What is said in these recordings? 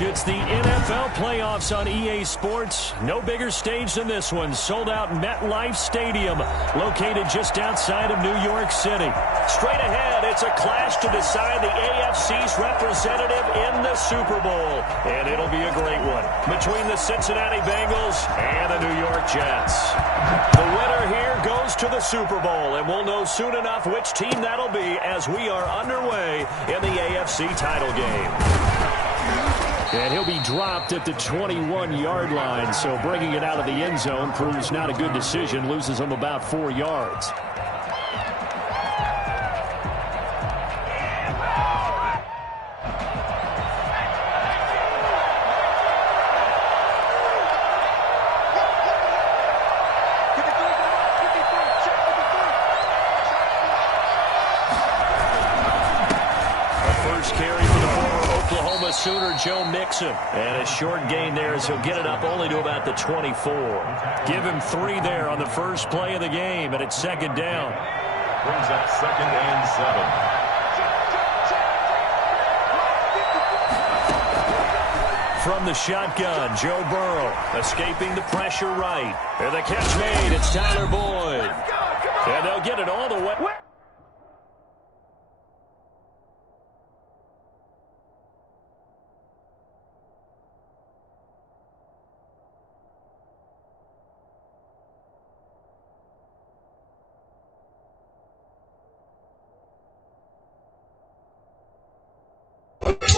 It's the NFL playoffs on EA Sports. No bigger stage than this one. Sold out MetLife Stadium, located just outside of New York City. Straight ahead, it's a clash to decide the AFC's representative in the Super Bowl. And it'll be a great one between the Cincinnati Bengals and the New York Jets. The winner here goes to the Super Bowl, and we'll know soon enough which team that'll be as we are underway in the AFC title game. And he'll be dropped at the 21-yard line, so bringing it out of the end zone proves not a good decision, loses him about 4 yards. Sooner Joe Mixon, and a short gain there as he'll get it up only to about the 24. Give him 3 there on the first play of the game, and it's second down. Brings up 2nd and 7. From the shotgun, Joe Burrow escaping the pressure right. And the catch made, it's Tyler Boyd. And they'll get it all the way.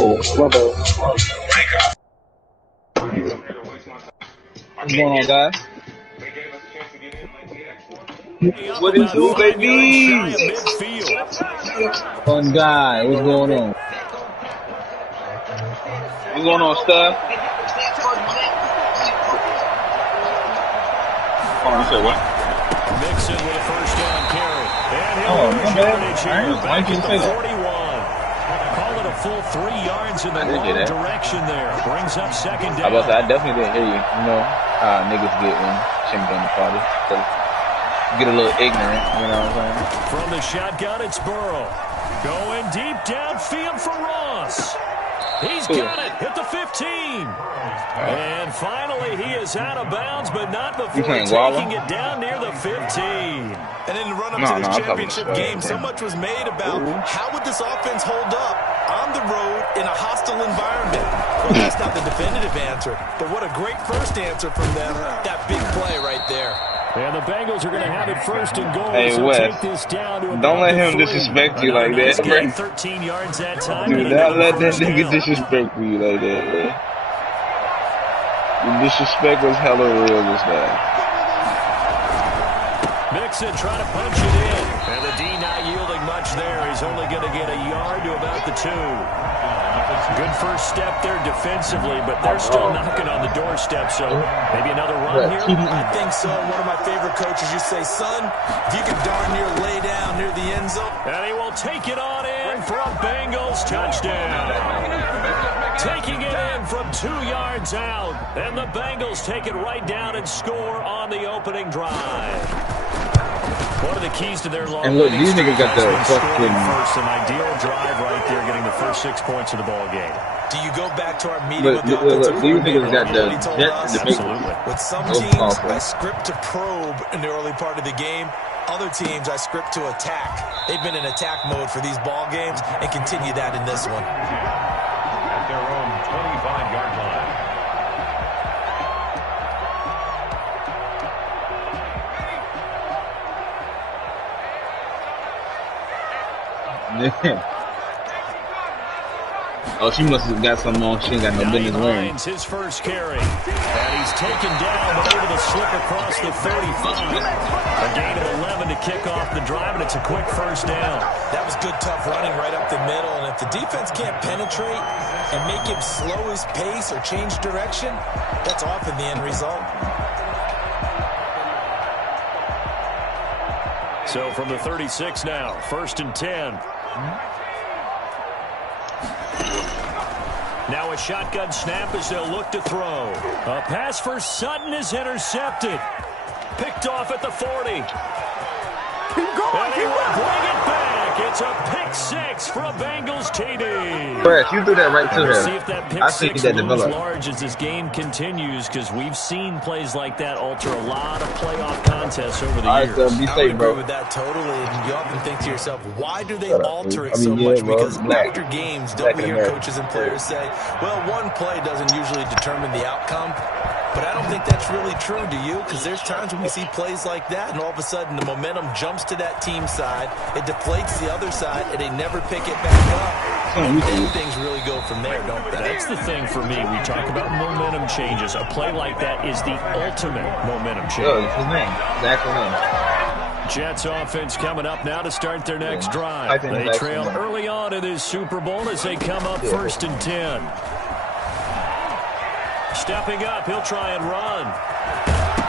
What's going on, guys? What is up, baby? Fun guy, what's going on? What's going on, Steph? Oh, you said what? Mixon with a first down carry. And my bad. Why didn't you say that? 41. Full 3 yards in the wrong direction there. Brings up second down. I definitely didn't hear you. You know how niggas get when shouldn't be in the party. So get a little ignorant, you know what I'm saying? From the shotgun, it's Burrow. Going deep downfield for Ross. He's got it at the 15. And finally, he is out of bounds, but not before taking it down near the 15. And in the run-up to this championship game, so much was made about how would this offense hold up on the road in a hostile environment. Well, that's not the definitive answer, but what a great first answer from them. That big play right there. And the Bengals are going to have it first and goal. Hey, so Wes, take this down to don't let him disrespect you like that, bro. 13 yards that time. Dude, don't let that nigga disrespect you like that, bro. The disrespect was hella real this time. Mixon trying to punch it in. And the D not yielding much there. He's only going to get a yard to about the 2. Good first step there defensively, but they're still knocking on the doorstep, so maybe another run here? I think so. One of my favorite coaches used to say, son, if you can darn near lay down near the end zone. And he will take it on in for a Bengals touchdown. Taking it in from 2 yards out, and the Bengals take it right down and score on the opening drive. One of the keys to their long and look, these niggas got the fucking first, an ideal drive right there, getting the first 6 points of the ball game. Do you go back to our meeting with the offensive these niggas got the Absolutely. With some teams, I script to probe in the early part of the game. Other teams, I script to attack. They've been in attack mode for these ball games and continue that in this one. At their own 25-yard line. Oh, she must have got something on. She ain't got no business wearing. His first carry. And he's taken down, but able to slip across the 35. A gain of 11 to kick off the drive, and it's a quick first down. That was good, tough running right up the middle. And if the defense can't penetrate and make him slow his pace or change direction, that's often the end result. So from the 36 now, 1st and 10. Now a shotgun snap as they'll look to throw. A pass for Sutton is intercepted. Picked off at the 40. And he will bring it back. It's a pick 6 6 for a Bengals TD. Fresh, you do that right to See if that pick I think six that looms developed. large as this game continues, because we've seen plays like that alter a lot of playoff contests over the years. Be safe, I would agree bro. with that totally. And you often think to yourself, why do they Shut up, alter dude. it so much? Because Black. after games, don't we Black hear American. coaches and players say, well, one play doesn't usually determine the outcome. But I don't think that's really true, do you? Because there's times when we see plays like that, and all of a sudden the momentum jumps to that team side, it deflates the other side, and they never pick it back up. And then things really go from there, don't they? That's the thing for me. We talk about momentum changes. A play like that is the ultimate momentum change. Oh, it's his name. That's his name. Jets offense coming up now to start their next drive. They trail early on in this Super Bowl as they come up 1st and 10. Stepping up, he'll try and run.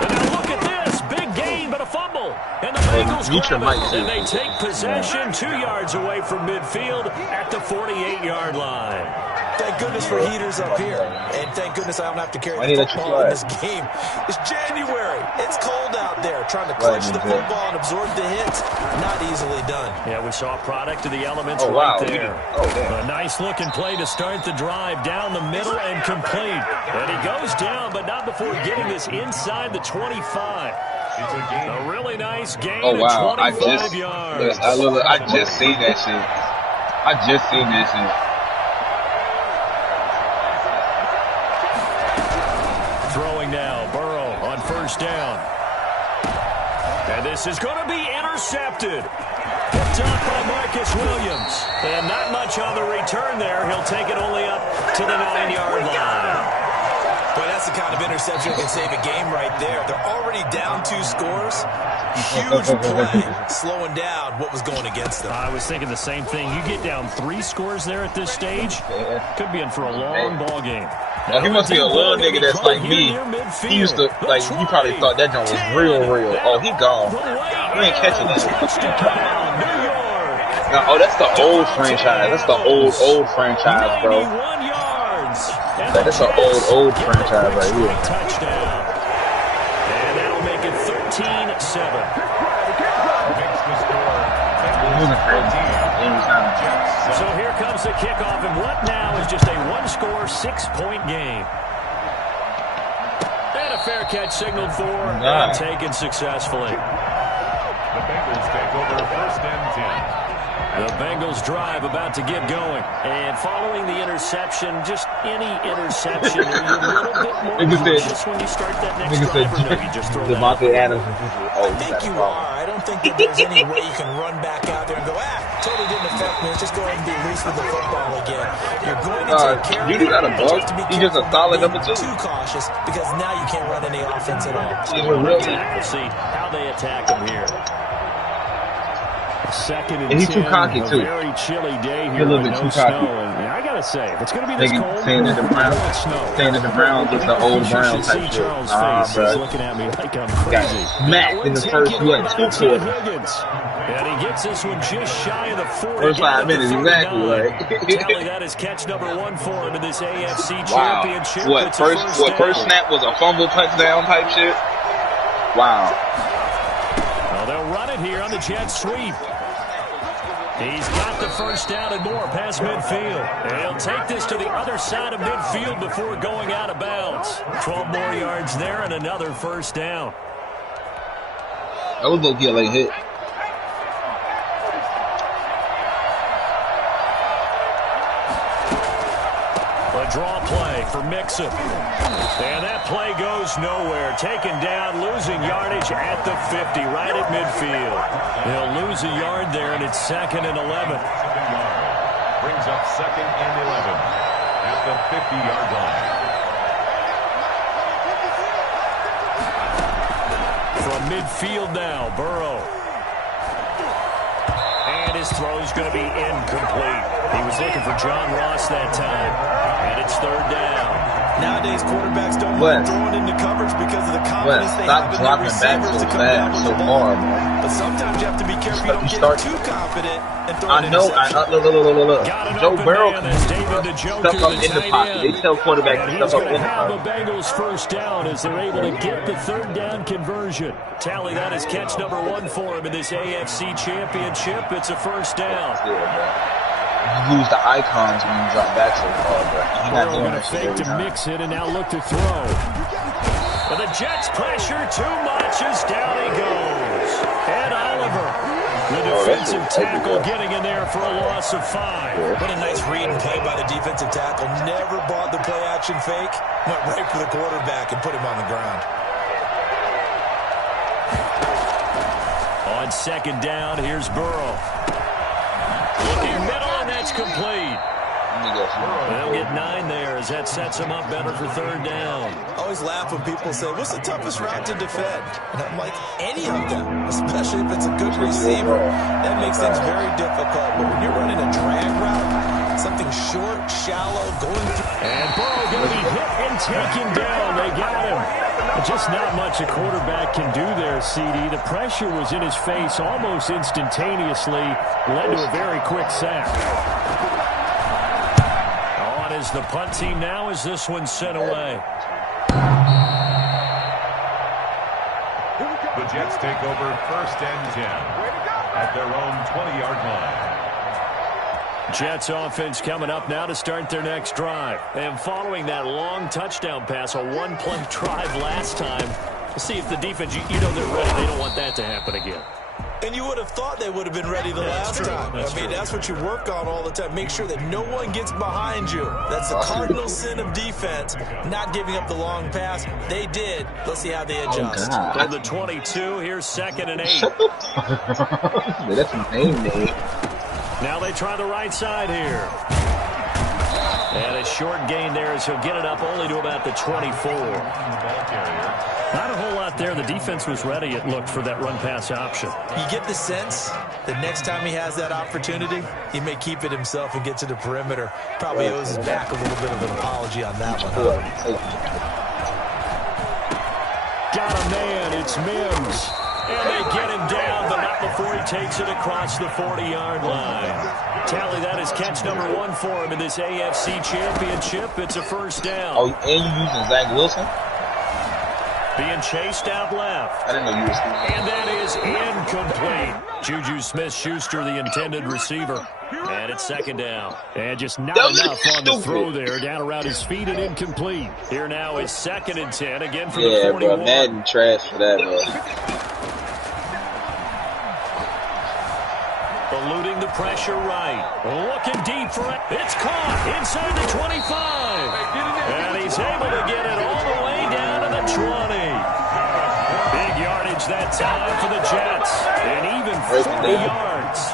And now look at this. Big gain, but a fumble. And the Bengals grab it, and they take possession 2 yards away from midfield at the 48-yard line. Thank goodness for heaters up here. And thank goodness I don't have to carry the football in this game. It's January. It's cold out there. Trying to clutch the football and absorb the hits, not easily done. Yeah, we saw a product of the elements there. A nice-looking play to start the drive down the middle and complete. And he goes down, but not before getting this inside the 25. A really nice gain of 25 yards. I just seen that shit. Throwing now, Burrow on 1st down. And this is going to be intercepted. Picked up by Marcus Williams. And not much on the return there. He'll take it only up to the 9-yard line. But that's the kind of interception that can save a game right there. They're already down 2 scores. Huge play, slowing down what was going against them. I was thinking the same thing. You get down 3 scores there at this stage, could be in for a long ball game. Now, he must be a little nigga that's like me. He used to, like, you probably thought that joint was real. Oh, he gone. You ain't catching that. Oh, that's the old franchise. That's the old franchise, bro. That's an old franchise right here. Touchdown. And that'll make it 13-7. So here comes the kickoff, and what now is just a 1-score, 6-point game. And a fair catch signaled for and taken successfully. The Bengals take over 1st and 10. The Bengals drive about to get going. And following the interception, just any interception, you're a little bit more cautious when you start that next drive, or no, you just throw that out. I think you are. I don't think that there's any way you can run back out there and go, totally didn't affect me. Let's just go ahead and be loose with the football again. You're going to take care of it. He's just a solid number 2. Too cautious, because now you can't run any offense at all. We'll see how they attack him here. 2nd and 10. He's too cocky, too. A very chilly day here. He's a little bit too cocky. And I gotta say, if it's gonna be this cold, saying that the Browns is the old Browns type shit. Charles' face. He's looking at me like I'm crazy. Matt in the first 2 quarters. And he gets this one just shy of the 40. First 5 minutes, exactly. Tally, that is catch number 1 for him in this AFC Championship. First snap was a fumble touchdown type shit? Wow. Well, they'll run it here on the jet sweep. He's got the 1st down and more past midfield. And he'll take this to the other side of midfield before going out of bounds. 12 more yards there and another 1st down. That was low-key a late hit. A draw play for Mixon. And that play goes nowhere. Taken down, losing yardage at the 50, right at midfield. They'll lose a yard there, and it's 2nd and 11. Brings up 2nd and 11 at the 50-yard line. From midfield now, Burrow. And his throw's going to be incomplete. He was looking for John Ross that time. And it's 3rd down. Nowadays, quarterbacks don't want throwing into coverage because of the confidence they have in their receivers to come down with the ball. But sometimes you have to be careful you don't get too confident and throw an interception. Look. Joe Burrow can stuff up in the pocket. They tell quarterbacks to stuff up in the pocket. The Bengals 1st down as they're able to get the 3rd down conversion. Tally, that is catch number 1 for him in this AFC Championship. It's a 1st down. You lose the icons when you drop back so far, but you're not doing that shit every to mix it and now look to throw. But the Jets pressure too much as down he goes. Ed Oliver, the defensive tackle, getting in there for a loss of 5. What a nice read and play by the defensive tackle. Never bought the play action fake. Went right for the quarterback and put him on the ground. On second down, here's Burrow. Looking middle, and that's complete. They'll get 9 there as that sets them up better for third down. I always laugh when people say, what's the toughest route to defend? And I'm like, any of them, especially if it's a good receiver. That makes things very difficult. But when you're running a drag route, something short, shallow, going through. And Burrow going to be hit and taken down. They got him. Just not much a quarterback can do there, CD. The pressure was in his face almost instantaneously. Led to a very quick sack. On is the punt team now as this one's sent away. The Jets take over 1st and 10 at their own 20-yard line. Jets offense coming up now to start their next drive. And following that long touchdown pass, a one-play drive last time, let's see if the defense, you know they're ready. They don't want that to happen again. And you would have thought they would have been ready the last time. I mean, that's what you work on all the time. Make sure that no one gets behind you. That's the cardinal sin of defense, not giving up the long pass. They did. Let's see how they adjust. From the 22, here's 2nd and 8. That's a name, Dave. Now they try the right side here. And a short gain there as he'll get it up only to about the 24. Not a whole lot there. The defense was ready, it looked, for that run-pass option. You get the sense that next time he has that opportunity, he may keep it himself and get to the perimeter. Probably owes his back a little bit of an apology on that one. Got a man. It's Mims. And they get him down, but not before he takes it across the 40-yard line. Tally, that is catch number 1 for him in this AFC Championship. It's a first down. Oh, and you using Zach Wilson? Being chased out left. I didn't know you were still. And that is incomplete. Juju Smith-Schuster, the intended receiver. And it's 2nd down. And just not enough on the throw there. Down around his feet and incomplete. Here now is 2nd and 10. Again for the 41. Yeah, bro. Madden trash for that, bro. Eluding the pressure right. Looking deep for it. It's caught inside the 25. And he's able to get it all the way down to the 20. Big yardage that time for the Jets. And even 40 yards.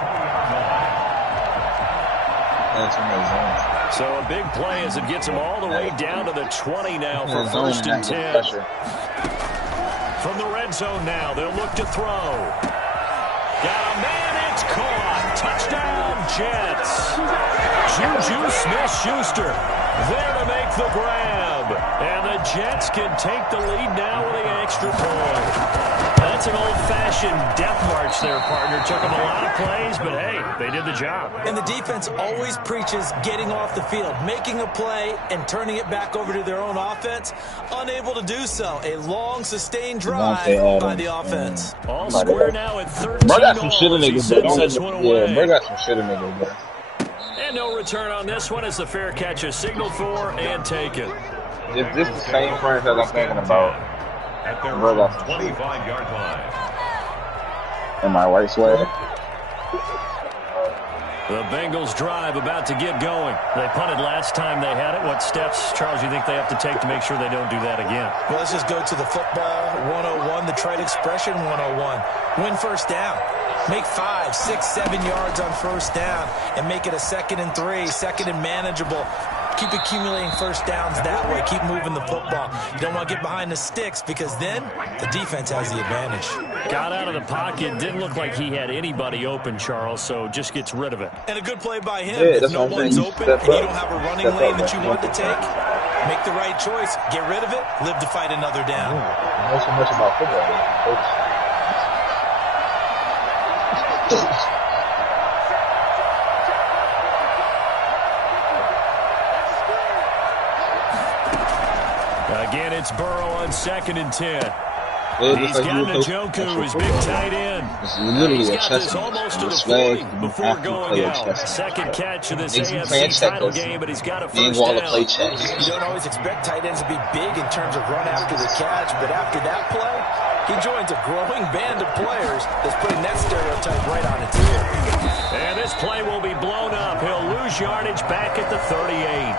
So a big play as it gets him all the way down to the 20 now for 1st and 10. From the red zone now, they'll look to throw. Got a man, it's caught. Touchdown, Jets. Juju Smith-Schuster there to make the grab. And the Jets can take the lead now with the extra point. That's an old-fashioned death march there, partner. Took them a lot of plays, but hey, they did the job. And the defense always preaches getting off the field, making a play, and turning it back over to their own offense. Unable to do so. A long, sustained drive by the offense. All square now at 13. Bro got some shit in niggas, but bro got some shit in niggas, bro. And no return on this one as the fair catch is signaled for and taken. Is this the same franchise I'm thinking about? At their 25-yard line. Am I right, Swag? The Bengals drive about to get going. They punted last time they had it. What steps, Charles, you think they have to take to make sure they don't do that again? Well, let's just go to the football 101, the trade expression 101. Win first down. Make 5, 6, 7 yards on first down and make it a 2nd and 3, 2nd and manageable. Keep accumulating first downs that way. Keep moving the football. You don't want to get behind the sticks because then the defense has the advantage. Got out of the pocket. Didn't look like he had anybody open, Charles, so just gets rid of it. And a good play by him. If no one's open and you don't have a running lane that you want to take, make the right choice. Get rid of it. Live to fight another down. I know so much about football. Again, it's Burrow on 2nd and 10. He's got Njoku, his big tight end. He's got this almost to the 40 before going out. Second catch of this AFC title game, but he's got a first down. You don't always expect tight ends to be big in terms of run after the catch, but after that play, he joins a growing band of players that's putting that stereotype right on its ear. And this play will be blown up. He'll lose yardage back at the 38.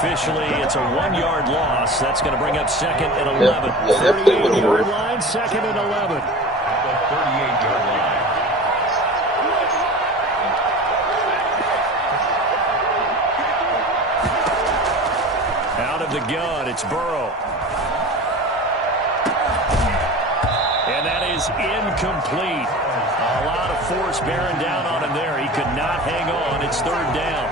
Officially, it's a 1-yard loss. That's going to bring up second and 11. 38-yard line, second and 11. At the 38-yard line. Out of the gun, it's Burrow. And that is incomplete. A lot of force bearing down on him there. He could not hang on. It's third down.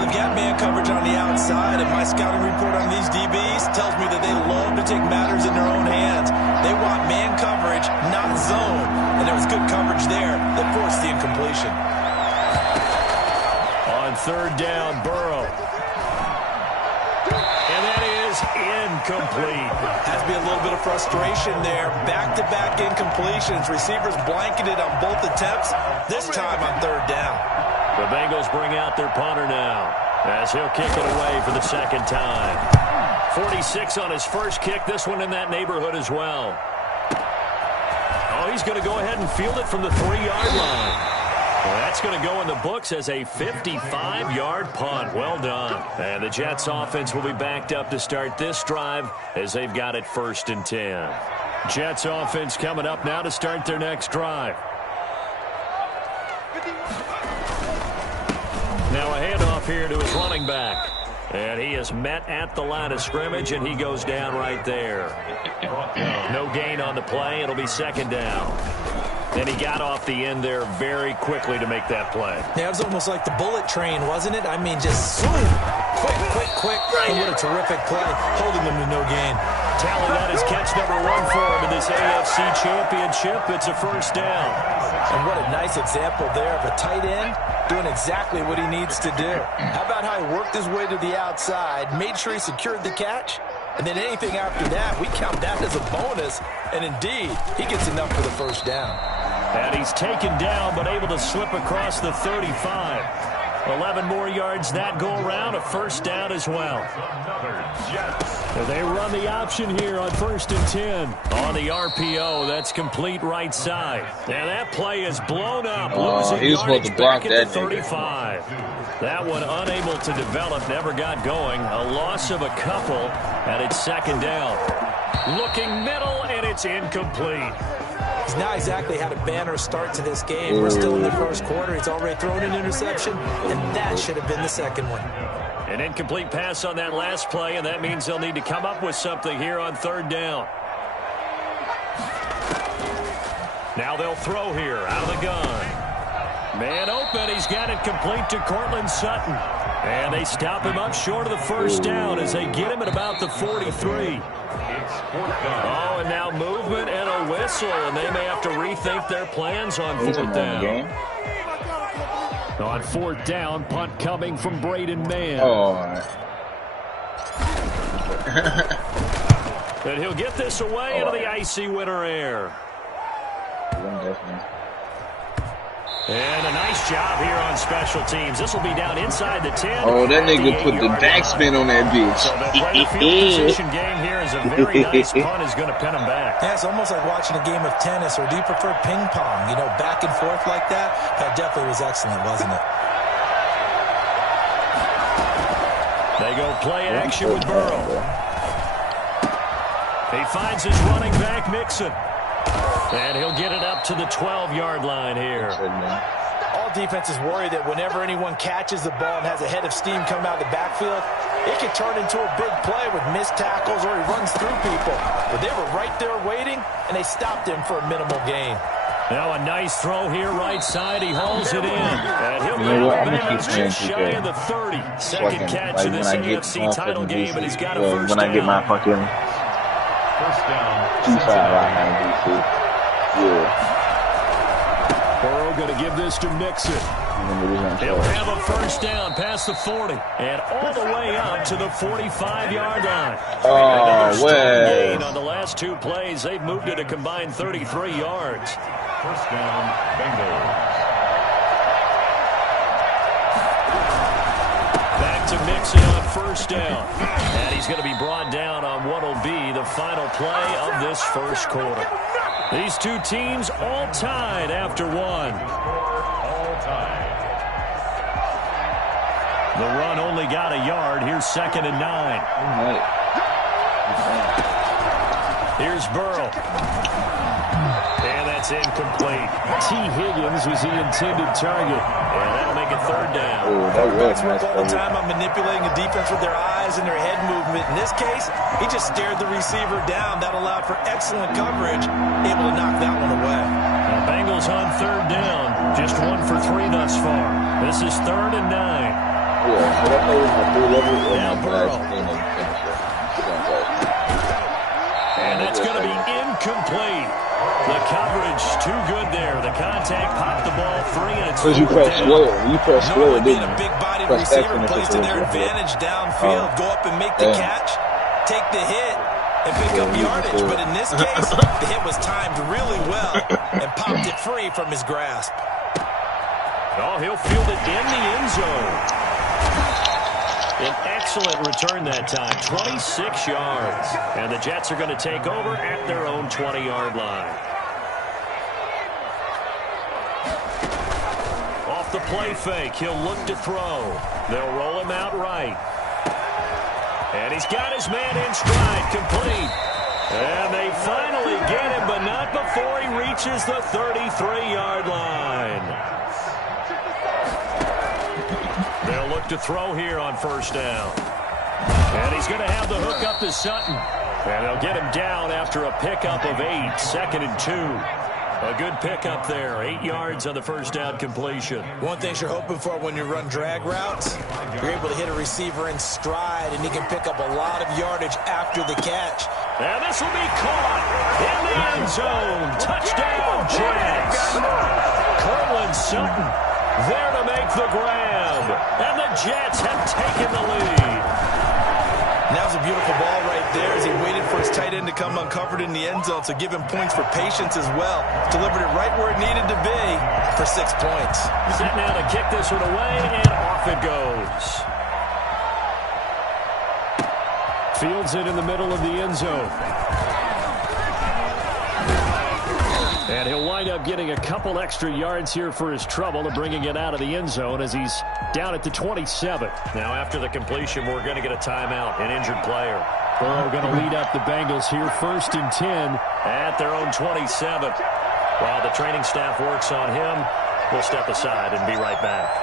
We've got man coverage on the outside, and my scouting report on these DBs tells me that they love to take matters in their own hands. They want man coverage, not zone. And there was good coverage there that forced the incompletion. On third down, Burrow. And that is incomplete. Has to be a little bit of frustration there. Back-to-back incompletions. Receivers blanketed on both attempts, this time on third down. The Bengals bring out their punter now as he'll kick it away for the second time. 46 on his first kick. This one in that neighborhood as well. Oh, he's going to go ahead and field it from the 3-yard line. Well, that's going to go in the books as a 55-yard punt. Well done. And the Jets offense will be backed up to start this drive as they've got it first and 10. Jets offense coming up now to start their next drive. Now a handoff here to his running back. And he is met at the line of scrimmage, and he goes down right there. No gain on the play. It'll be second down. And he got off the end there very quickly to make that play. Yeah, it was almost like the bullet train, wasn't it? I mean, just zoom. Quick. And what a terrific play, holding them to no gain. Tally, that is catch number 1 for him in this AFC Championship. It's a first down. And what a nice example there of a tight end doing exactly what he needs to do. How about how he worked his way to the outside, made sure he secured the catch, and then anything after that, we count that as a bonus. And indeed, he gets enough for the first down. And he's taken down, but able to slip across the 35. 11 more yards that go around, a first down as well. They run the option here on first and 10. On the RPO, that's complete right side. And that play is blown up. Losing he was supposed to block at that 35. That one unable to develop, never got going. A loss of a couple, and it's second down. Looking middle, and it's incomplete. He's not exactly had a banner start to this game. We're still in the first quarter. He's already thrown an interception, and that should have been the second one. An incomplete pass on that last play, and that means they'll need to come up with something here on third down. Now they'll throw here out of the gun. Man open. He's got it complete to Cortland Sutton. And they stop him up short of the first down as they get him at about the 43. Oh, and now movement and a whistle, and they may have to rethink their plans on fourth down. On fourth down, punt coming from Braden Mann. And he'll get this away into the icy winter air. And a nice job here on special teams. This will be down inside the 10. Oh, that nigga put the backspin on that bitch. So the field position game here is a very nice punt is going to pin him back. Yeah, it's almost like watching a game of tennis, or do you prefer ping pong? You know, back and forth like that? That definitely was excellent, wasn't it? They go play action with Burrow. He finds his running back, Mixon. And he'll get it up to the 12-yard line here. All defenses worry that whenever anyone catches the ball and has a head of steam coming out of the backfield, it can turn into a big play with missed tackles or he runs through people. But they were right there waiting, and they stopped him for a minimal gain. Now a nice throw here right side. He hauls it in. And he'll get just shy of the 30. Second catch of this AFC title game, and he's got a first down. When I get my fucking first down. T5 right now, DC. Yeah. Burrow going to give this to Mixon. He'll have a first down past the 40 and all the way up to the 45-yard line. Oh, gain on the last 2 plays. They've moved it a combined 33 yards. First down, Bengals. Back to Mixon on first down. And he's going to be brought down on what will be the final play of this first quarter. These 2 teams all tied after 1. All tied. The run only got a yard. Here's 2nd and 9. Here's Burrow. And that's incomplete. T. Higgins was the intended target. And that'll make it 3rd down. Quarterbacks work all the time on manipulating the defense with their eyes and their head movement. In this case, he just stared the receiver down. That allowed for excellent coverage, able to knock that one away. The Bengals on 3rd down. Just 1 for 3 thus far. This is 3rd and 9. Now Burrow. And that's going to be incomplete. The coverage too good there. The contact popped the ball free, and it's because you press square. You press square, being a big-bodied receiver plays to their advantage downfield. Go up and make the catch, take the hit, and pick up yardage. But in this case, the hit was timed really well and popped it free from his grasp. Oh, he'll field it in the end zone. An excellent return that time, 26 yards. And the Jets are going to take over at their own 20-yard line. Off the play fake, he'll look to throw. They'll roll him out right. And he's got his man in stride, complete. And they finally get him, but not before he reaches the 33-yard line. They'll look to throw here on first down. And he's going to have the hook up to Sutton. And they'll get him down after a pickup of 8, 2nd and 2. A good pickup there, 8 yards on the first down completion. One thing you're hoping for when you run drag routes, you're able to hit a receiver in stride, and he can pick up a lot of yardage after the catch. And this will be caught in the end zone. Touchdown, Jets. Cortland Sutton there to make the grab. And the Jets have taken the lead. Now's a beautiful ball right there as he waited for his tight end to come uncovered in the end zone, so give him points for patience as well. Delivered it right where it needed to be for 6 points. Set now to kick this one away, and off it goes. Fields it in the middle of the end zone. And he'll wind up getting a couple extra yards here for his trouble and bringing it out of the end zone as he's down at the 27. Now after the completion, we're going to get a timeout, an injured player. Burrow going to lead up the Bengals here 1st and 10 at their own 27. While the training staff works on him, we'll step aside and be right back.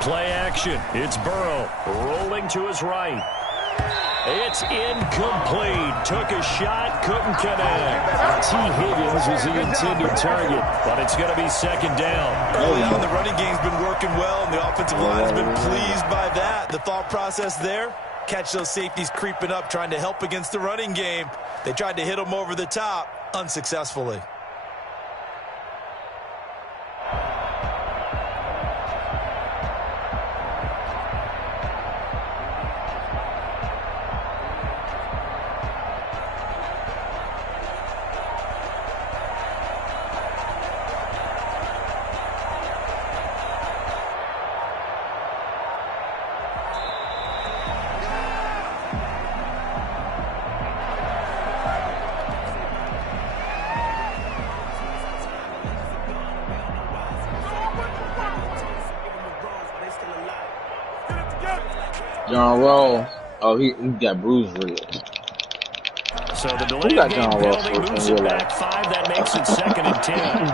Play action. It's Burrow rolling to his right. It's incomplete. Took a shot, couldn't connect. T. Higgins was the intended target, but it's going to be 2nd down. Early on, the running game's been working well, and the offensive line has been pleased by that. The thought process there, catch those safeties creeping up, trying to help against the running game. They tried to hit them over the top, unsuccessfully. John Roll. Oh, he got bruised rib. So the delay of game penalty moves it back 5. That makes it 2nd and 10.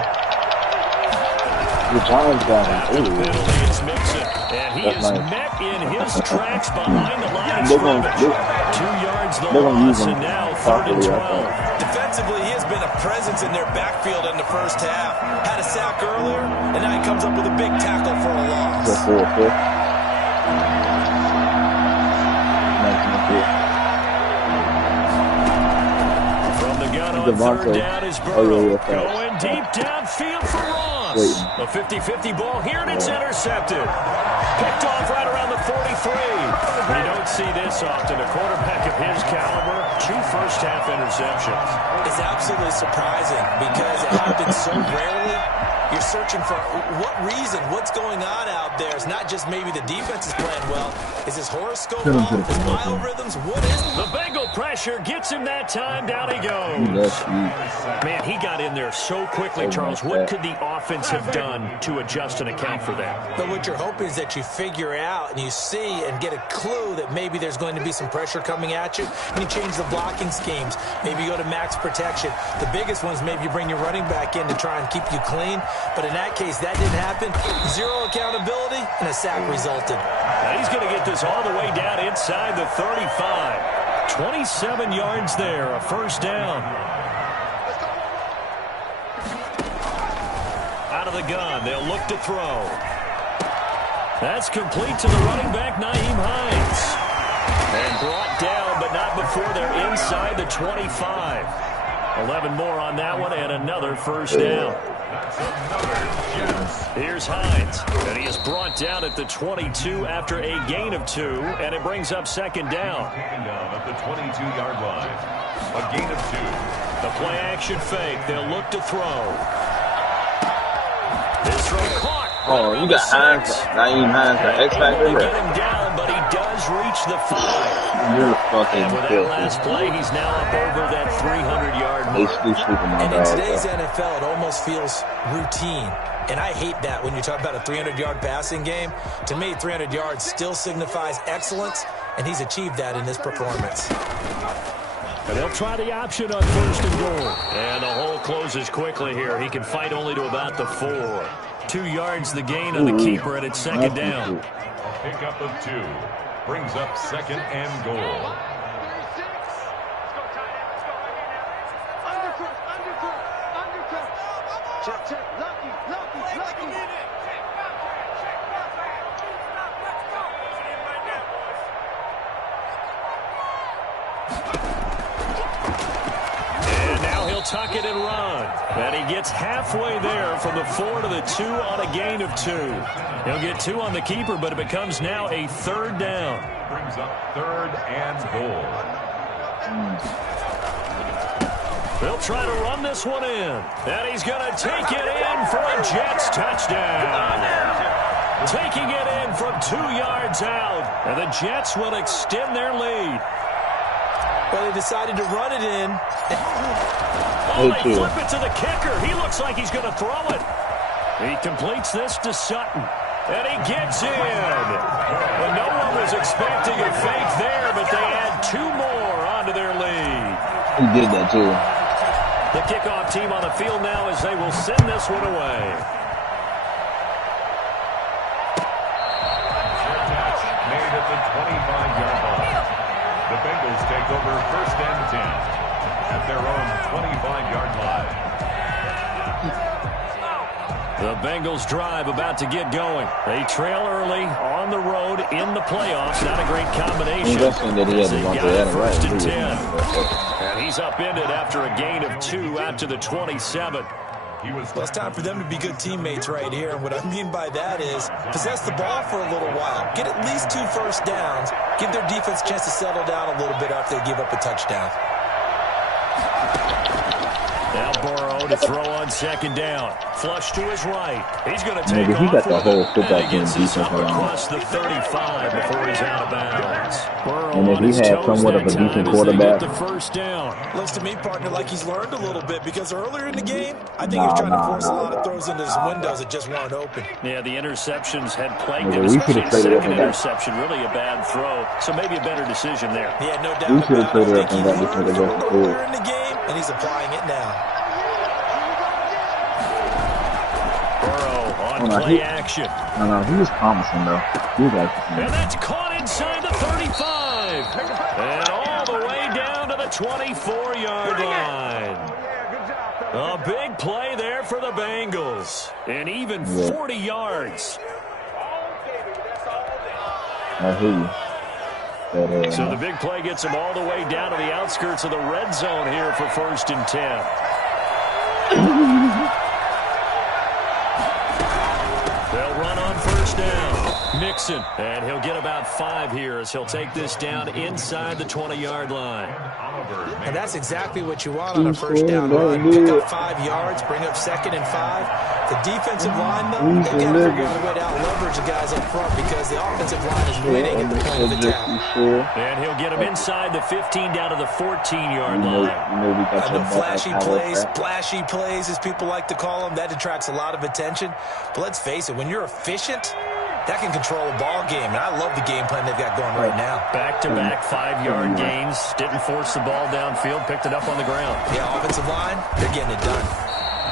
The Giants got him. The penalty is Mixon. And he is met in his tracks behind the line of scrimmage. 2 yards the loss, and now 3rd and 12. Defensively, he has been a presence in their backfield in the first half. Had a sack earlier, and now he comes up with a big tackle for a loss. From the gun on third down is Burrow. Going deep downfield for Ross. A 50-50 ball here, and it's intercepted. Picked off right around the 43. You don't see this often. A quarterback of his caliber, 2 first-half interceptions. It's absolutely surprising because it happens so rarely. You're searching for what reason, what's going on out there. It's not just maybe the defense is playing well. Is his horoscope off? His biorhythms? What is it? The Bengal pressure gets him that time. Down he goes. Man, he got in there so quickly, Charles. What could the offense have done to adjust and account for that? But what you're hoping is that you figure out and you see and get a clue that maybe there's going to be some pressure coming at you, and you change the blocking schemes. Maybe you go to max protection. The biggest ones, maybe you bring your running back in to try and keep you clean. But in that case, that didn't happen. 0 accountability, and a sack resulted. Now he's going to get this all the way down inside the 35. 27 yards there, a first down. Out of the gun, they'll look to throw. That's complete to the running back, Nyheim Hines. And brought down, but not before they're inside the 25. 11 more on that one, and another first down. Here's Hines, and he is brought down at the 22 after a gain of 2, and it brings up second down. Second down at the 22-yard line. A gain of 2. The play-action fake. They'll look to throw. This throw caught. Oh, you got Hines, Nyheim Hines, the X Factor. He get him down, but he does reach the 5. You're fucking and with that last play, he's now up over that 300-yard mark. And in today's NFL, it almost feels routine. And I hate that when you talk about a 300-yard passing game. To me, 300 yards still signifies excellence, and he's achieved that in this performance. And they'll try the option on first and goal. And the hole closes quickly here. He can fight only to about the 4. 2 yards the gain on the keeper, and it's second down. A pickup of 2 brings up second and goal. Tuck it and run. And he gets halfway there from the 4 to the 2 on a gain of 2. He'll get 2 on the keeper, but it becomes now a third down. Brings up third and goal. They'll try to run this one in. And he's going to take it in for a Jets touchdown. Taking it in from 2 yards out. And the Jets will extend their lead. But they decided to run it in. Oh, they flip it to the kicker. He looks like he's going to throw it. He completes this to Sutton. And he gets in. Well, no one was expecting a fake there, but they add 2 more onto their lead. He did that, too. The kickoff team on the field now as they will send this one away. Made at the 25-yard line. The Bengals take over first and 10 at their own 25-yard line. The Bengals drive about to get going. They trail early on the road in the playoffs. Not a great combination. They got first and 10. And he's upended after a gain of 2 out to the 27. Well, it's time for them to be good teammates right here. And what I mean by that is possess the ball for a little while. Get at least 2 first downs. Give their defense a chance to settle down a little bit after they give up a touchdown. Now Burrow to throw on second down. Flush to his right. He's going to take off. He got the whole football team defense across the 35 before he's out of bounds. And if he had somewhat of a decent quarterback. The first down. Looks to me, partner, like he's learned a little bit because earlier in the game, I think he was trying to force a lot of throws into his windows that just weren't open. Yeah, the interceptions had plagued him, especially the second interception. Really a bad throw, so maybe a better decision there. Yeah, no doubt about it. I think he learned earlier in the game, and he's applying it now. Play action. No, he was promising, though. He was actually. And that's caught inside the 35. And all the way down to the 24-yard line. A big play there for the Bengals. And even 40 yards. I hear you. But, so the big play gets him all the way down to the outskirts of the red zone here for 1st and 10. They'll run on 1st down. Mixon, and he'll get about 5 here as he'll take this down inside the 20-yard line. And that's exactly what you want on a 1st down run. Pick up 5 yards, bring up 2nd and 5. The defensive line, though, they've got to figure out a way to out-leverage the guys up front because the offensive line is winning at the point of attack. And he'll get him inside the 15 down to the 14-yard line. I know flashy plays, splashy plays, as people like to call them, that attracts a lot of attention. But let's face it, when you're efficient, that can control a ball game, and I love the game plan they've got going right now. Back-to-back 5-yard gains. Didn't force the ball downfield. Picked it up on the ground. Yeah, offensive line, they're getting it done.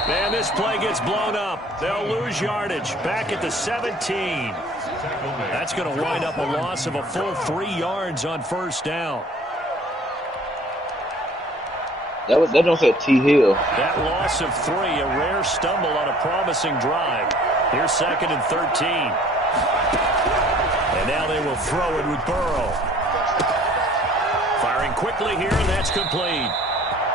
And this play gets blown up. They'll lose yardage. Back at the 17. That's going to wind up a loss of a full 3 yards on 1st down. That don't say T. Hill. That loss of 3, a rare stumble on a promising drive. Here's 2nd and 13. And now they will throw it with Burrow. Firing quickly here, and that's complete.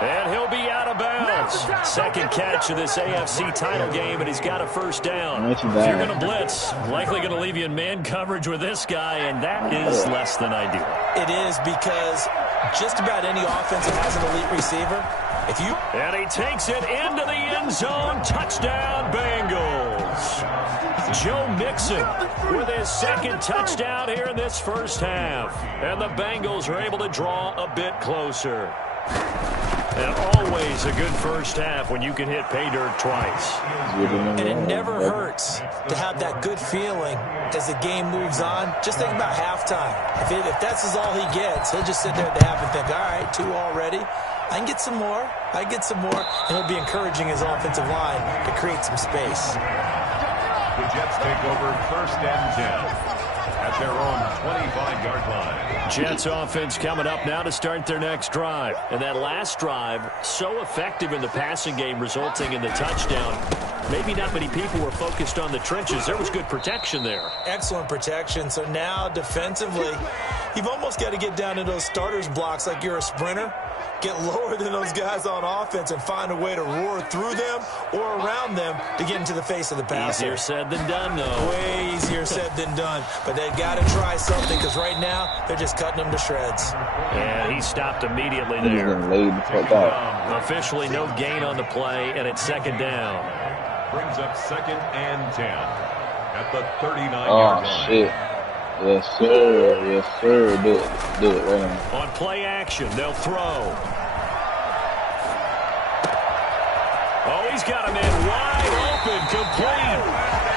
And he'll be out of bounds. 2nd catch of this AFC title game, and he's got a 1st down. If you're going to blitz, likely going to leave you in man coverage with this guy, and that is less than ideal. It is because just about any offense that has an elite receiver, and he takes it into the end zone. Touchdown, Bengals. Joe Mixon with his 2nd touchdown here in this 1st half. And the Bengals are able to draw a bit closer. And always a good 1st half when you can hit pay dirt twice. And it never hurts to have that good feeling as the game moves on. Just think about halftime. If that's all he gets, he'll just sit there at the half and think, all right, 2 already. I can get some more. I can get some more. And he'll be encouraging his offensive line to create some space. The Jets take over 1st and 10 at their own 25-yard line. Jets offense coming up now to start their next drive. And that last drive, so effective in the passing game, resulting in the touchdown. Maybe not many people were focused on the trenches. There was good protection there. Excellent protection. So now defensively, you've almost got to get down to those starters blocks like you're a sprinter. Get lower than those guys on offense and find a way to roar through them or around them to get into the face of the passer. Easier said than done, though. Way easier said than done. But they've got to try something because right now they're just cutting them to shreds. And he stopped immediately there. Officially no gain on the play, and it's 2nd down. Brings up 2nd and 10 at the 39-yard line. Oh, shit. Yes, sir. Yes, sir. Do it. Do it right now. On play action, they'll throw. Oh, he's got a man wide open, complete.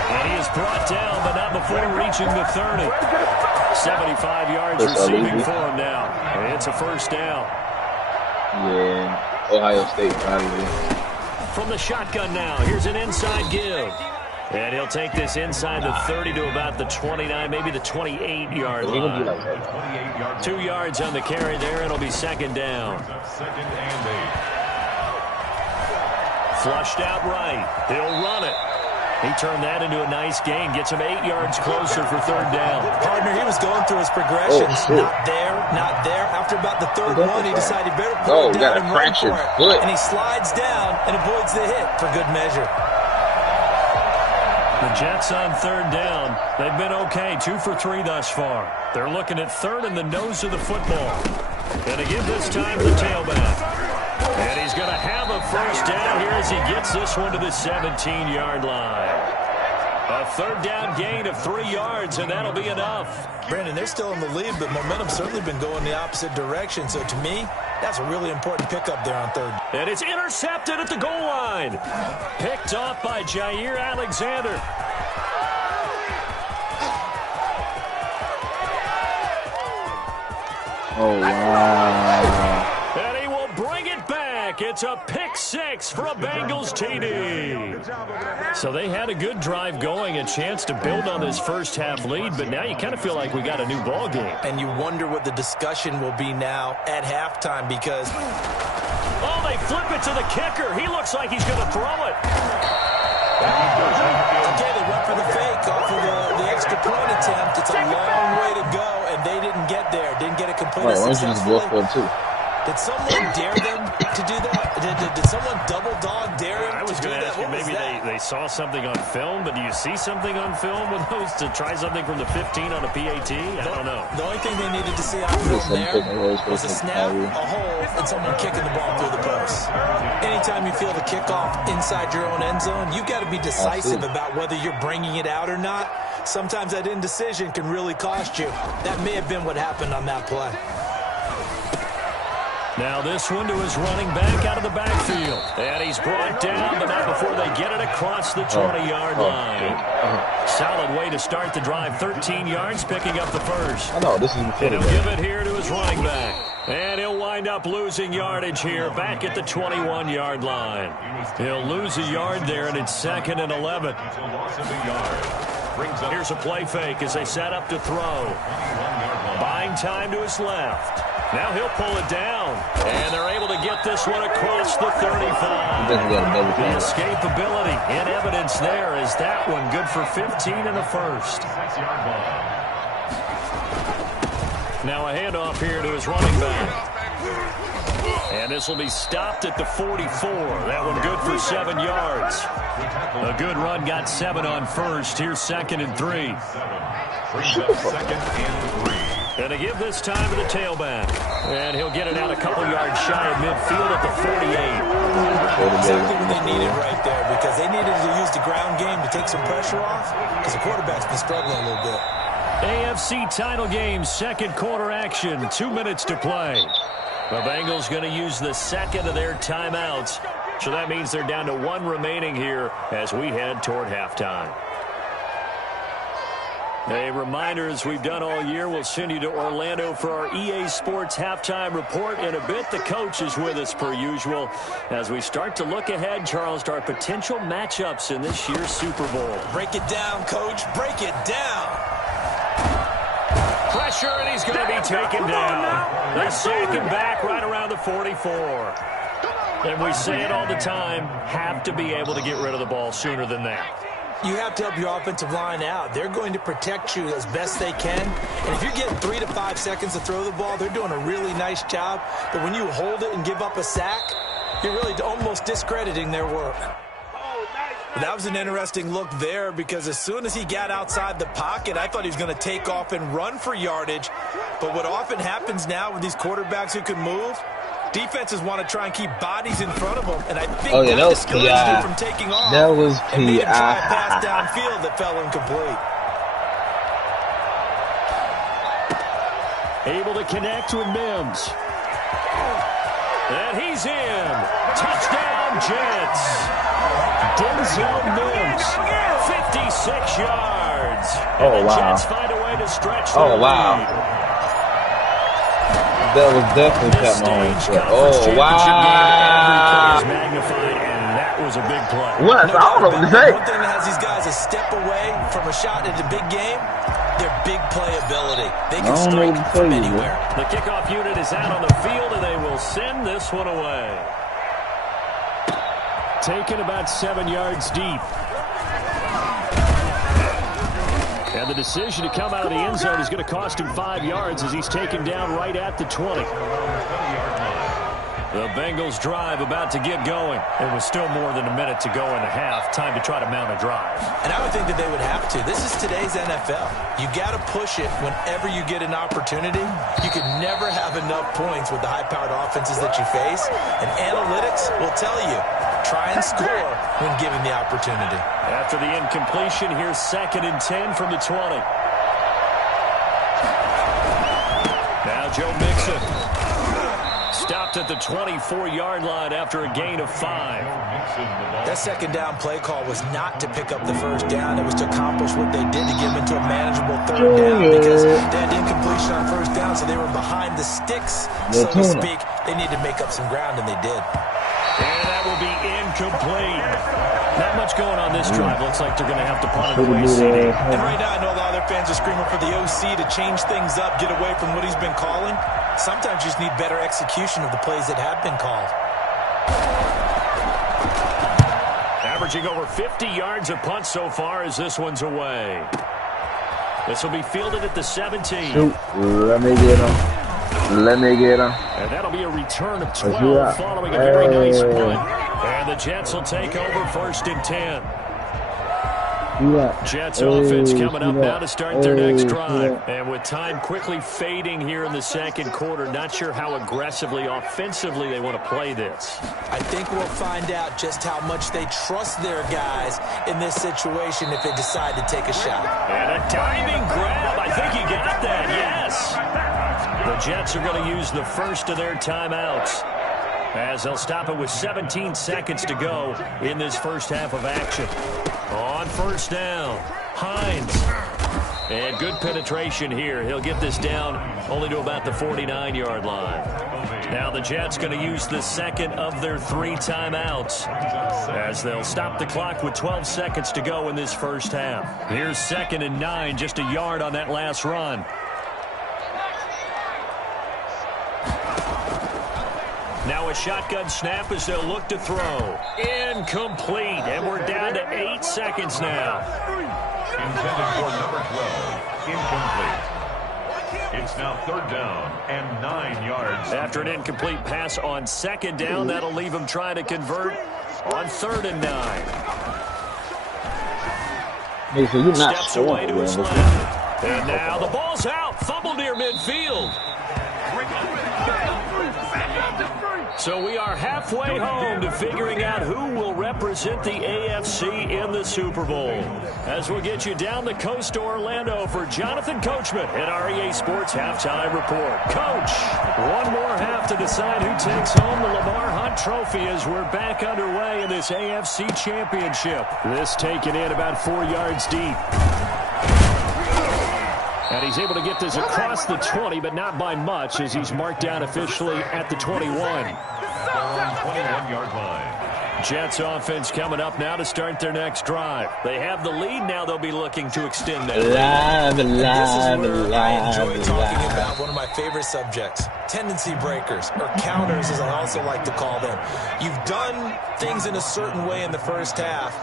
And he is brought down, but not before reaching the 30. 75 yards receiving for him now. And it's a 1st down. Yeah, Ohio State probably. From the shotgun now, here's an inside give. And he'll take this inside the 30 to about the 29, maybe the 28-yard line. 2 yards on the carry there, and it'll be 2nd down. Flushed out right. He'll run it. He turned that into a nice gain. Gets him 8 yards closer for 3rd down. Partner, he was going through his progressions. Not there, not there. After about the 3rd one, he decided better pull it down and run for it. And he slides down and avoids the hit for good measure. The Jets on 3rd down. They've been okay, 2 for 3 thus far. They're looking at 3rd in the nose of the football. And to give this time to the tailback. And he's going to have a 1st down here as he gets this one to the 17-yard line. A 3rd down gain of 3 yards, and that'll be enough. Brandon, they're still in the lead, but momentum's certainly been going the opposite direction. So to me, that's a really important pickup there on 3rd. And it's intercepted at the goal line. Picked off by Jair Alexander. Oh, wow. And he will bring it back. It's a pick 6 for a Bengals TD. So they had a good drive going, a chance to build on this 1st half lead, but now you kind of feel like we got a new ball game. And you wonder what the discussion will be now at halftime because... Oh, they flip it to the kicker. He looks like he's going to throw it. Okay, they went for the fake off of the extra point attempt. It's a long way to go. didn't get there, didn't get it completed successfully. Did someone dare them to do that? Did someone double dog dare him? I was going to ask you, maybe they saw something on film, but do you see something on film with those to try something from the 15 on a PAT? I don't know. The only thing they needed to see on film there was a snap, a hole, and someone kicking the ball through the post. Anytime you feel the kickoff inside your own end zone, you've got to be decisive about whether you're bringing it out or not. Sometimes that indecision can really cost you. That may have been what happened on that play. Now this one to his running back out of the backfield. And he's brought down, but not before they get it across the 20-yard line. Solid way to start the drive. 13 yards, picking up the first. I know, this is and he'll give it here to his running back. And he'll wind up losing yardage here back at the 21-yard line. He'll lose a yard there, and it's 2nd and 11. Here's a play fake as they set up to throw. Buying time to his left. Now he'll pull it down, and they're able to get this one across the 35. The escapability in evidence there is that one good for 15 in the first. Now a handoff here to his running back. And this will be stopped at the 44. That one good for 7 yards. A good run, got 7 on first. Here's 2nd and 3. And to give this time to the tailback. And he'll get it out a couple yards shy of midfield at the 48. Exactly what they needed right there, because they needed to use the ground game to take some pressure off, because the quarterback's been struggling a little bit. AFC title game, second quarter action, 2 minutes to play. The Bengals going to use the second of their timeouts. So that means they're down to 1 remaining here as we head toward halftime. A reminder, as we've done all year, we'll send you to Orlando for our EA Sports halftime report. In a bit, the coach is with us per usual as we start to look ahead, Charles, to our potential matchups in this year's Super Bowl. Break it down, Coach. Break it down. Pressure, and he's going to be taken down. They sack him back right around the 44. And we say it all the time, have to be able to get rid of the ball sooner than that. You have to help your offensive line out. They're going to protect you as best they can. And if you're getting 3 to 5 seconds to throw the ball, they're doing a really nice job. But when you hold it and give up a sack, you're really almost discrediting their work. That was an interesting look there, because as soon as he got outside the pocket, I thought he was going to take off and run for yardage. But what often happens now with these quarterbacks who can move, defenses want to try and keep bodies in front of them, and I think that discouraged him from taking off. That was and made him try a pass downfield that fell incomplete. Able to connect with Mims. And he's in. Touchdown, Jets. Denzel Mims, 56 yards. Oh, and the wow. Jets find a way to stretch their lead. That was definitely Pat Mahomes. Oh, wow. Every play is magnified, and that was a big play. What? I don't know what to say. One thing that has these guys a step away from a shot at a big game, their big playability. They can strike from anywhere. The kickoff unit is out on the field, and they will send this one away. Taken about 7 yards deep. And the decision to come out of the end zone is going to cost him 5 yards as he's taken down right at the 20. The Bengals drive about to get going. And with still more than a minute to go in the half, time to try to mount a drive. And I would think that they would have to. This is today's NFL. You got to push it whenever you get an opportunity. You can never have enough points with the high-powered offenses that you face. And analytics will tell you, try and score when given the opportunity. After the incompletion, here's 2nd and 10 from the 20. Now Joe Mixon. Stopped at the 24-yard line after a gain of 5. That second down play call was not to pick up the first down. It was to accomplish what they did to get them into a manageable 3rd down, because they had incompletion on first down, so they were behind the sticks, so to speak. They needed to make up some ground, and they did. And that will be incomplete. Not much going on this drive. Looks like they're going to have to punt it away, CD. And right now, I know a lot of their fans are screaming for the OC to change things up, get away from what he's been calling. Sometimes you just need better execution of the plays that have been called. Averaging over 50 yards a punt so far as this one's away. This will be fielded at the 17. Shoot. Let me get him. Let me get him. And that'll be a return of 12 following a very nice run. And the Jets will take over 1st and 10. Jets offense coming up now to start their next drive. And with time quickly fading here in the 2nd quarter, not sure how aggressively, offensively they want to play this. I think we'll find out just how much they trust their guys in this situation if they decide to take a shot. And a diving grab. I think he got that, yes. The Jets are going to use the first of their timeouts, as they'll stop it with 17 seconds to go in this first half of action. On 1st down, Hines. And good penetration here. He'll get this down only to about the 49-yard line. Now the Jets going to use the 2nd of their 3 timeouts, as they'll stop the clock with 12 seconds to go in this first half. Here's 2nd and 9, just a yard on that last run. Now a shotgun snap as they'll look to throw. Incomplete, and we're down to 8 seconds now. Intended for number 12. Incomplete. It's now 3rd down and 9 yards. After an incomplete pass on 2nd down, that'll leave them trying to convert on 3rd and 9. Hey, so you're not Steps away to his left. And now the ball's out. Fumble near midfield. So we are halfway home to figuring out who will represent the AFC in the Super Bowl. As we'll get you down the coast to Orlando for Jonathan Coachman at our EA Sports Halftime Report. Coach, one more half to decide who takes home the Lamar Hunt Trophy as we're back underway in this AFC Championship. This taken in about 4 yards deep. And he's able to get this across the 20, but not by much, as he's marked down officially at the 21. 21-yard line. Jets offense coming up now to start their next drive. They have the lead now. They'll be looking to extend that lead. This is where I enjoy talking about one of my favorite subjects, tendency breakers, or counters as I also like to call them. You've done things in a certain way in the first half,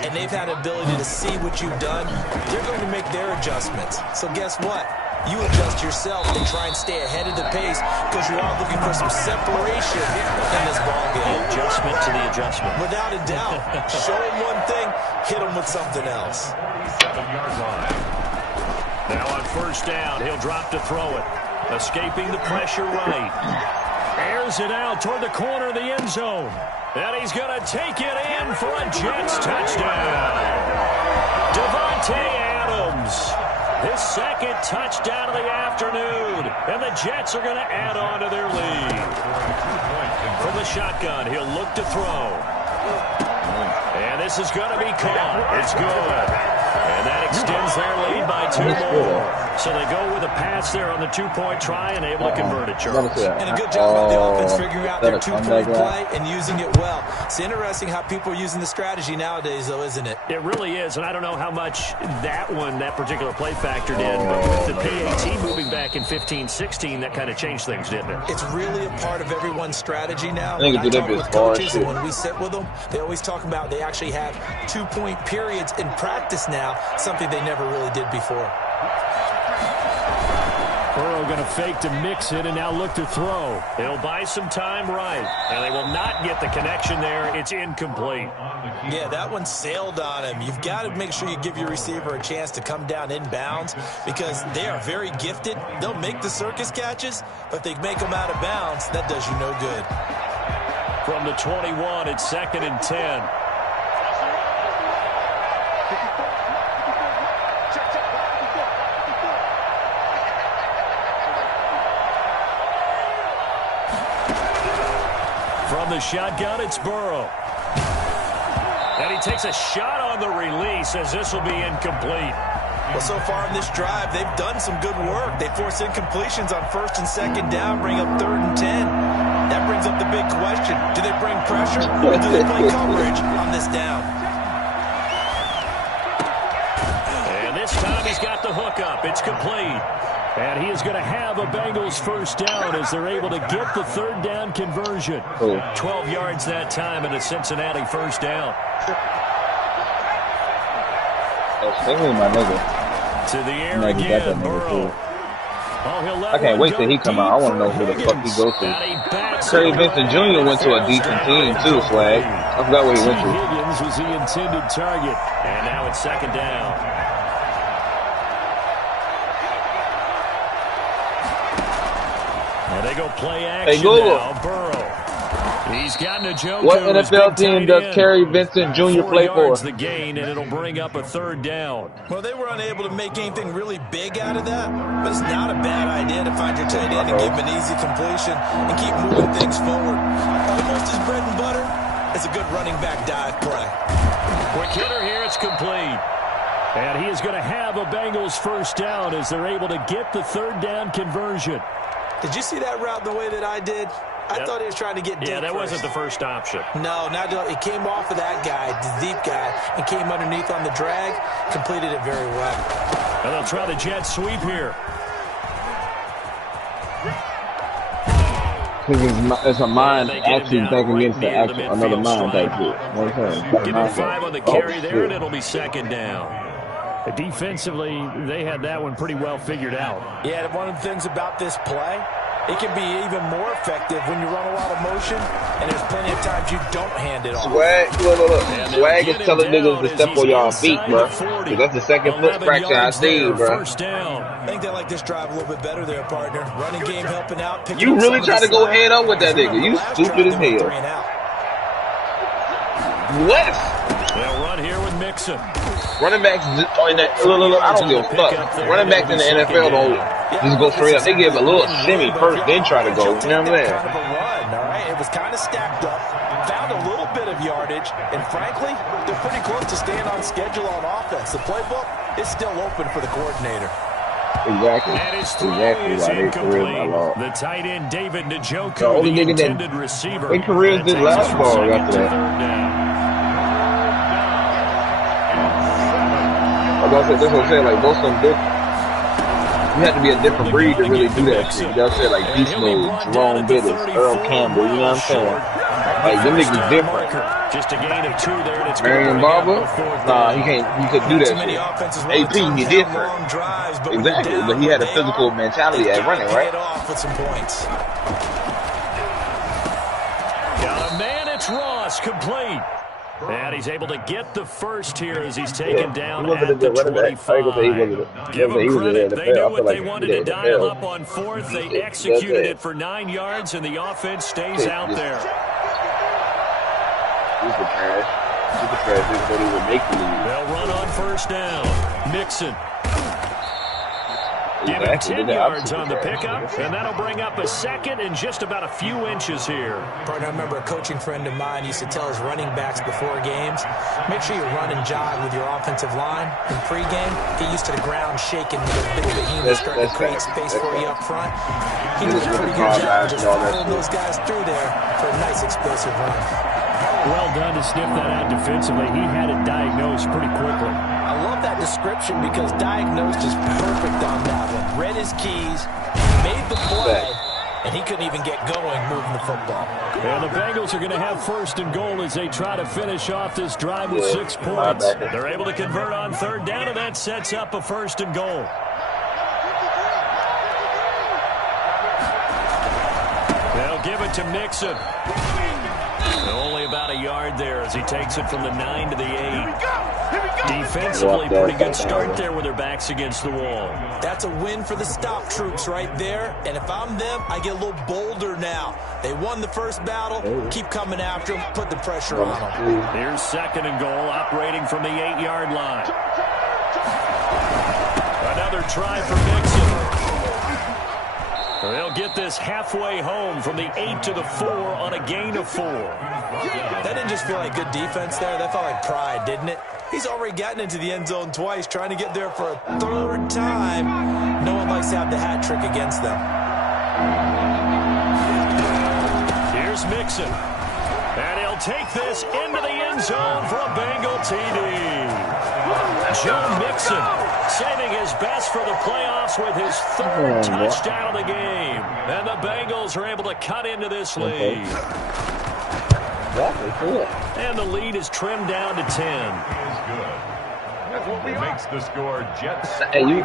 and they've had an ability to see what you've done. They're going to make their adjustments. So guess what? You adjust yourself and try and stay ahead of the pace, because you are looking for some separation in this ballgame. Adjustment to the adjustment. Without a doubt. Show them one thing, hit them with something else. 7-yard line. Now on 1st down, he'll drop to throw it. Escaping the pressure right. Airs it out toward the corner of the end zone. And he's going to take it in for a Jets touchdown. Devontae Adams. His 2nd touchdown of the afternoon. And the Jets are going to add on to their lead. From the shotgun, he'll look to throw. And this is going to be caught. It's good. And that extends their lead by 2 more. So they go with a pass there on the 2-point try and able to convert it, Charles. And a good job by the offense figuring out their 2-point play and using it well. It's interesting how people are using the strategy nowadays, though, isn't it? It really is, and I don't know how much that particular play factored in, but with the PAT moving back in 15-16, that kind of changed things, didn't it? It's really a part of everyone's strategy now. When I talk with coaches and when we sit with them, they always talk about they actually have 2-point periods in practice now, something they never really did before. Burrow going to fake to mix it and now look to throw. He'll buy some time right, and they will not get the connection there. It's incomplete. Yeah, that one sailed on him. You've got to make sure you give your receiver a chance to come down inbounds, because they are very gifted. They'll make the circus catches, but if they make them out of bounds, that does you no good. From the 21, it's 2nd and 10. From the shotgun, it's Burrow. And he takes a shot on the release, as this will be incomplete. Well, so far in this drive, they've done some good work. They force incompletions on 1st and 2nd down, bring up 3rd and 10. That brings up the big question. Do they bring pressure, or do they play coverage on this down? And this time he's got the hook up. It's complete. And he is going to have a Bengals 1st down as they're able to get the 3rd down conversion. 12 yards that time and a Cincinnati 1st down. Hey, my nigga. To the air again, Burrow. I can't wait till he come out. I want to know who the fuck he goes to. Curry Vincent Jr. went to a decent team too, Swag. I forgot where he went to. Higgins was the intended target. And now it's second down. And they go play action now. Burrow. He's gotten a joke. What NFL team does Kerry Vincent Jr. play for? The gain, and it'll bring up a third down. Well, they were unable to make anything really big out of that, but it's not a bad idea to find your tight end and give him an easy completion and keep moving things forward. Almost his bread and butter. It's a good running back dive play. Quick hitter here, it's complete. And he is going to have a Bengals first down as they're able to get the third down conversion. Did you see that route the way that I did? I thought he was trying to get deep. Yeah, that first. wasn't the first option. No, it came off of that guy, the deep guy, and came underneath on the drag, completed it very well. And they'll try the jet sweep here. It's a mind actually thinking against the action, another mind type shit. You know what I'm saying? Give him 5 on the carry there, and it'll be second down. Defensively, they had that one pretty well figured out. Yeah, one of the things about this play, it can be even more effective when you run a lot of motion, and there's plenty of times you don't hand it off. Swag, look. Swag is telling niggas to step on y'all feet, bro. Because that's the second foot fracture I see, bro. I think they like this drive a little bit better there, partner. Running game helping out. You really trying to go head on with that nigga. You stupid as hell. West. They'll run here with Mixon. Running backs, I don't give a fuck. Running backs in the NFL don't just go straight up. They give a little shimmy first, then try to go. You know what I'm saying? Kind of a run, all right? It was kind of stacked up, found a little bit of yardage, and frankly, they're pretty close to staying on schedule on offense. The playbook is still open for the coordinator. Exactly. Exactly why they career my the tight end David Njoku, the only nigga that receiver. Their careers did last ball after that. That's what I'm saying. Like most of them did. You have to be a different breed to really do that shit. You know what I'm saying? Like Beast Mode, Jerome Bitters, Earl Campbell. You know what I'm saying? Like them niggas different. Just a gain of 2 there, and it's Marion Barber. Nah, he can't. He couldn't do that shit. AP, he different. Exactly, but he had a physical mentality at running, right? Got a man. It's Ross, complete. And he's able to get the first here as he's taken down at the 25. Give them credit. They knew what they wanted to dial up on 4th. They executed it for 9 yards, and the offense stays out there. Super trash. This is what he would make the lead. They'll run on first down. Mixon. Give him 10 yards on the pickup, and that'll bring up a second and just about a few inches here. Partner, I remember a coaching friend of mine used to tell his running backs before games, make sure you run and jog with your offensive line in pregame. Get used to the ground shaking with a big behemoth starting to create space for you up front. He did a pretty good job just following those guys through there for a nice explosive run. Well done to sniff that out defensively. He had it diagnosed pretty quickly. I love that description because diagnosed is perfect on that one. Read his keys, made the play, and he couldn't even get going moving the football. And the Bengals are going to have first and goal as they try to finish off this drive with 6 points. They're able to convert on third down, and that sets up a first and goal. They'll give it to Mixon. Only about a yard there as he takes it from the 9 to the 8. Defensively, pretty good start there with their backs against the wall. That's a win for the stop troops right there. And if I'm them, I get a little bolder now. They won the first battle. Keep coming after them. Put the pressure on them. Here's second and goal, operating from the 8-yard line. Another try for Mixon. They'll get this halfway home from the 8 to the 4 on a gain of 4. That didn't just feel like good defense there. That felt like pride, didn't it? He's already gotten into the end zone twice, trying to get there for a 3rd time. No one likes to have the hat trick against them. Here's Mixon. And he'll take this into the end zone for a Bengal TD. Joe Mixon saving his best for the playoffs with his 3rd touchdown of the game. And the Bengals are able to cut into this lead. And the lead is trimmed down to 10. Makes the score Jets 23,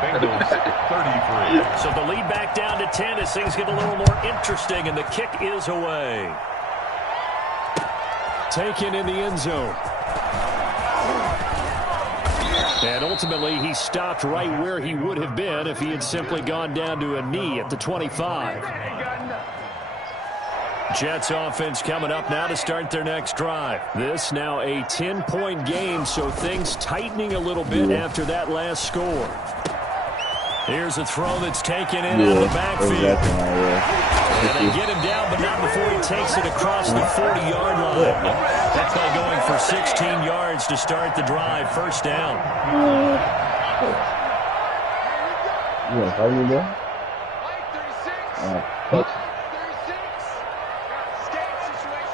Bengals 33. So the lead back down to 10 as things get a little more interesting, and the kick is away. Taken in the end zone. And ultimately, he stopped right where he would have been if he had simply gone down to a knee at the 25. Jets offense coming up now to start their next drive. This now a 10-point game, so things tightening a little bit after that last score. Here's a throw that's taken in out of the backfield. And they get him down, but not before he takes it across the 40-yard line. That play going for 16 yards to start the drive. First down. You want to fight me there?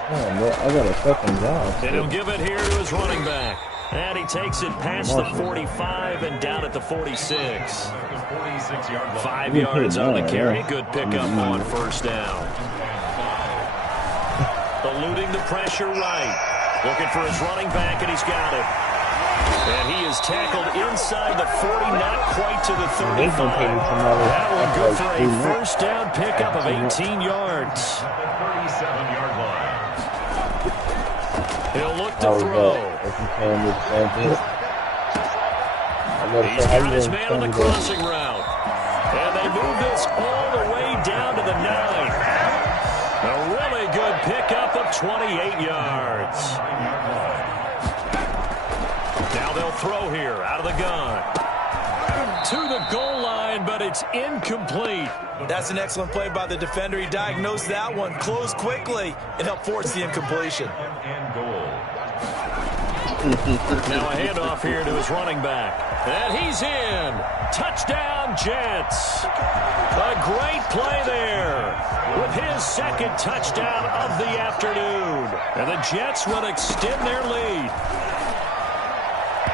Oh, man, I got a second job. And he'll give it here to his running back. And he takes it past the 45 and down at the 46. 5 yards on the carry. Good pickup on first down. Eluding the pressure right. Looking for his running back, and he's got it. And he is tackled inside the 40, not quite to the 35. That one good for a first down pickup of 18 yards. 37-yard line. He'll look to throw. He's got his man on the crossing route. And they move this all the way down to the 9. A really good pickup of 28 yards. Now they'll throw here out of the gun. To the goal line, but it's incomplete. That's an excellent play by the defender. He diagnosed that one, closed quickly, and helped force the incompletion. And goal. Now a handoff here to his running back. And he's in. Touchdown, Jets. A great play there with his second touchdown of the afternoon. And the Jets will extend their lead.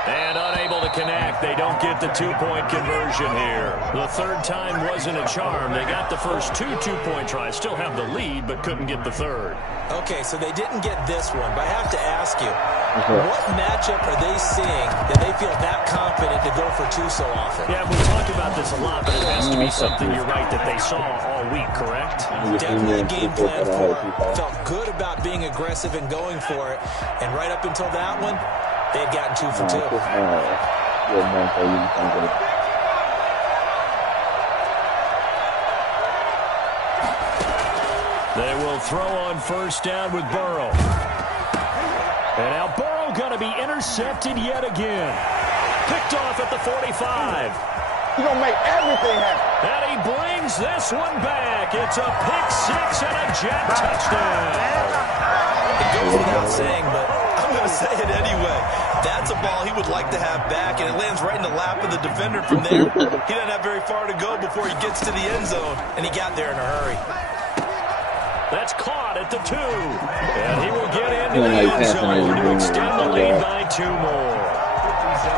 And unable to connect. They don't get the two-point conversion here. The third time wasn't a charm. They got the first two-point tries. Still have the lead, but couldn't get the third. Okay, so they didn't get this one, but I have to ask you, what matchup are they seeing that they feel that confident to go for two so often? Yeah, we talked about this a lot, but it has to be something, you're right, that they saw all week, correct? Definitely game plan for it. Felt good about being aggressive and going for it. And right up until that one, they had gotten 2 for 2. They will throw on first down with Burrow. And now Burrow going to be intercepted yet again. Picked off at the 45. He's going to make everything happen. And he brings this one back. It's a pick six and a Jet touchdown. It goes without saying, but I'm going to say it anyway. That's a ball he would like to have back, and it lands right in the lap of the defender from there. He doesn't have very far to go before he gets to the end zone, and he got there in a hurry. That's caught at the 2. And he will get into the end zone to extend the lead by 2 more. 57,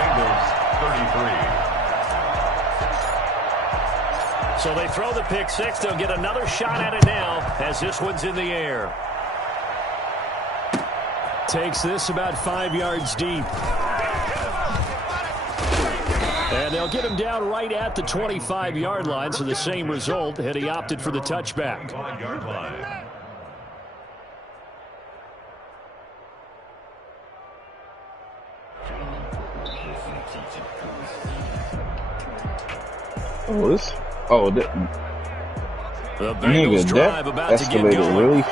Bengals 33. So they throw the pick six. They'll get another shot at it now as this one's in the air. Takes this about 5 yards deep. And they'll get him down right at the 25-yard line, so the same result had he opted for the touchback. 5-yard line. Oh, this. Oh, The Bengals drive about to get going. Really